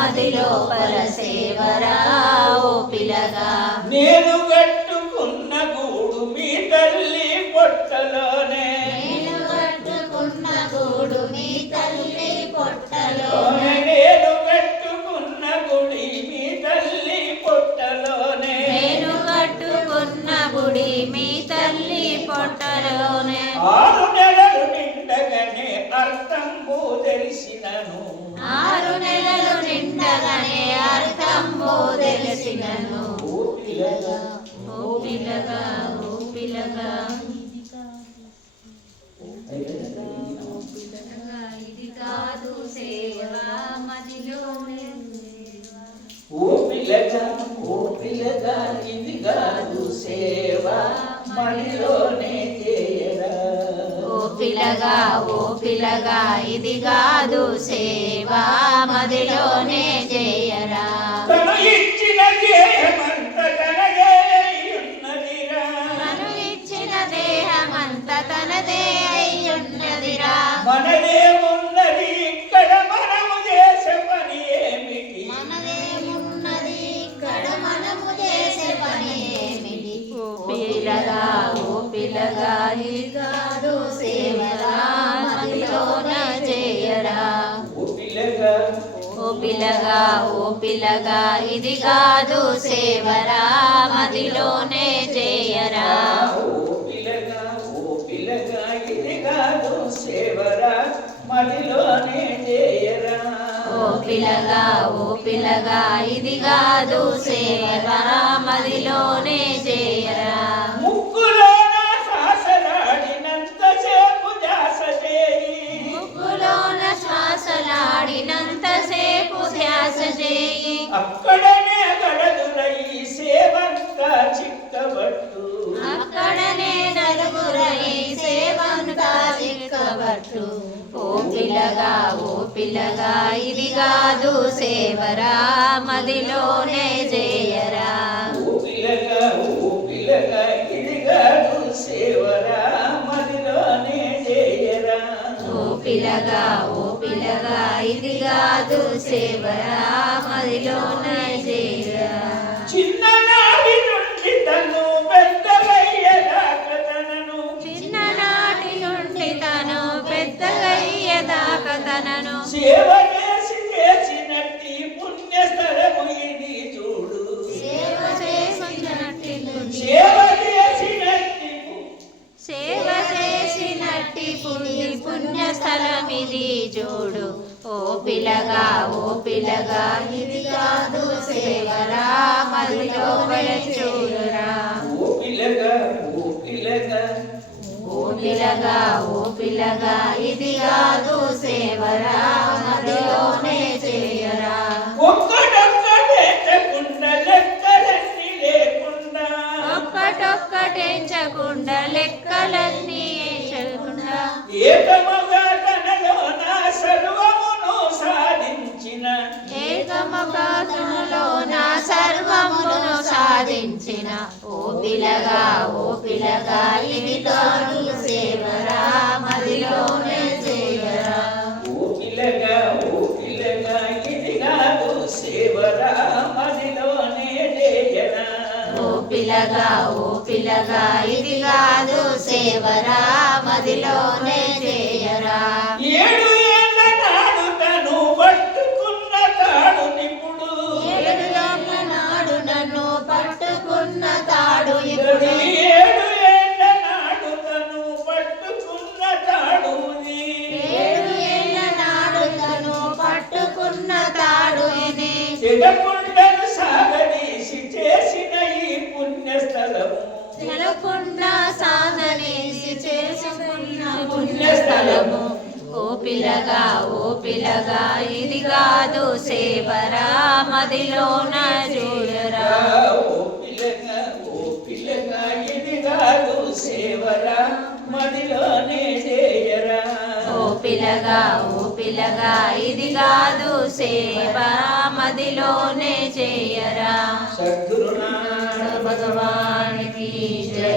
మదిలో పరసేవరా ఓ పిలగా నేను కట్టుకున్న గూడు మీ తల్లి పొట్టలోనే నేను కట్టుకున్న గూడు మీ తల్లి పొట్టలోనే నేను కట్టుకున్న గుడి మీ తల్లి పొట్టలోనే నేను కట్టుకున్న గుడి మీ తల్లి పొట్టలోనే 6 నెలలు నిండగానే అర్థంబు తెలిసినను 6 నెలలు నిండగానే అర్థంబు తెలిసినను ఓ పిల్లగా ఓ పిలగా ఓ పిలగా ఇది కాదు సేవ మదిలోనే ఓ పిల్లగా ఇది కాదు సేవ మడిలోనే చేయరా ఓ పిలగా ఇది కాదు సేవ మదిలోనే చేయరా తను ఇచ్చిన దేహమంత తనదే అయ్యున్నదిరా తను ఇచ్చిన దేహమంత తనదే అయ్యున్నదిరా మనదే ఉన్నది ఇక్కడ మనము చేసే పని ఏమిటి మనదేమున్నది ఇక్కడ మనము చేసే పని ఏమిటి ఓ పిలగా ఇది కాదు సేవరా మదిలోన చేయరా ఓ పిలగా ఇది కాదు సేవరా మదిలోనే చేయరా ఓ పిల్లగా ఇది కాదు సేవరా మదిలోనే చేయరా ఓ పిలగా ఇది కాదు సేవరా మదిలోనే చేయరా ముక్కులోన శ్వాసలాడినంతసేపు ధ్యాస చేయి ముక్కులోన శ్వాసలాడినంతసేపు ధ్యాస చేయి అక్కడనే గడదురై సేవంతా చిక్కబట్టు అక్కడనే నలుగురై సేవంతా చిక్కబట్టు ఓ పిలగా ఇది కాదు సేవరా మదిలోనే చేయరా ఓ పిల్లగా ఇది కాదు సేవరా మదిలోనే చేయరా ఓ పిలగా ఇది కాదు సేవరా మదిలోనే చేయరా చిన్ననాటి నుండి తను పెద్దగయ్యేదాకా తనను చిన్ననాటి నుండి తను పెద్దగయ్యేదాకా తనను సేవ చేసి చేసినట్టి పుణ్యస్థలము ఇది చూడు సేవ చేసినట్టి సేవ చేసినట్టి పుణ్యస్థలమిది చూడు ఓ పిలగా ఇది కాదు సేవరా మదిలోనే చూడురా ఓ పిలగా ఇది కాదు సేవరా మదిలోనే చేయరా ఒక్కటొక్కటెంచకుండా లెక్కలన్నీ లేకుండా ఒక్కటొక్కటెంచకుండా లెక్కలన్నీ ఎంచకుండా ఏకముగా తనలోన సర్వమును సాధించిన ఏకముఖములోన సర్వమును సాధించిన ఓ పిలగా ఇది కాదు సేవరా మదిలోనే చేయరా ఓ పిల్లగా ఇది కాదు సేవరా మదిలోనే చేయరా ఓ పిలగా ఇది కాదు సేవరా మదిలోనే చేయరా 7 ఏళ్ల నాడు తను పట్టుకున్న తాడు నిప్పుడు 7 ఏళ్ల నాడు నన్ను పట్టుకున్న తాడు ఇప్పుడు 7 ఏళ్ల నాడు తను పట్టుకున్న తాడు 7 ఏళ్ల నాడు తను పట్టుకున్న తాడు ఇది జగకుండను సాగదీసి చేసిన ఈ పుణ్యస్థలము నెలకొండ సాధనేసి చేసుకున్న పుణ్యస్థలము ఓ పిలగా ఇది కాదు సేవరా మదిలోన చూడరా ఓ పిల్లగా ఇది కాదు సేవరా మదిలోనే చేయరా ఓ పిలగా ఇది కాదు సేవ మదిలోనే చేయరా సద్గురునాథ భగవానికి జై.